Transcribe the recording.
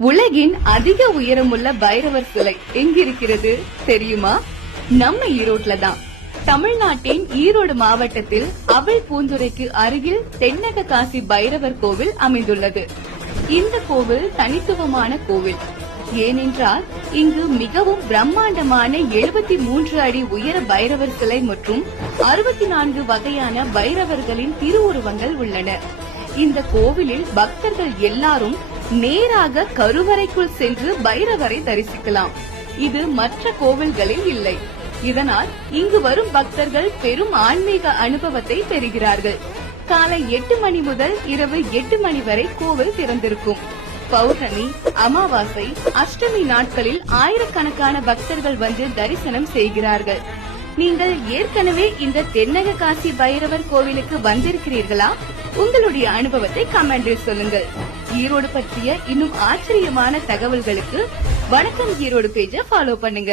உலகின் அதிக உயரமுள்ள பைரவர் சிலை எங்கிருக்கிறது தெரியுமா? நம்ம ஈரோட்ல தான். தமிழ்நாட்டின் ஈரோடு மாவட்டத்தில் அவள் பூந்துரைக்கு அருகில் தென்னக காசி பைரவர் கோவில் அமைந்துள்ளது. இந்த கோவில் தனித்துவமான கோவில். ஏனென்றால் இங்கு மிகவும் பிரம்மாண்டமான 73 அடி உயர பைரவர் சிலை மற்றும் 64 வகையான பைரவர்களின் திருவுருவங்கள் உள்ளன. இந்த கோவிலில் பக்தர்கள் எல்லாரும் நேராக கருவறைக்குள் சென்று பைரவரை தரிசிக்கலாம். இது மற்ற கோவில்களில் இல்லை. இதனால் இங்கு வரும் பக்தர்கள் பெரும் ஆன்மீக அனுபவத்தை பெறுகிறார்கள். காலை 8 மணி முதல் இரவு 8 மணி வரை கோவில் திறந்திருக்கும். பௌர்ணமி, அமாவாசை, அஷ்டமி நாட்களில் ஆயிரக்கணக்கான பக்தர்கள் வந்து தரிசனம் செய்கிறார்கள். நீங்கள் ஏற்கனவே இந்த தென்னக காசி பைரவர் கோவிலுக்கு வந்திருக்கிறீர்களா? உங்களுடைய அனுபவத்தை கமெண்டில் சொல்லுங்கள். ஈரோடு பற்றிய இன்னும் ஆச்சரியமான தகவல்களுக்கு வணக்கம் ஈரோடு பேஜை ஃபாலோ பண்ணுங்க.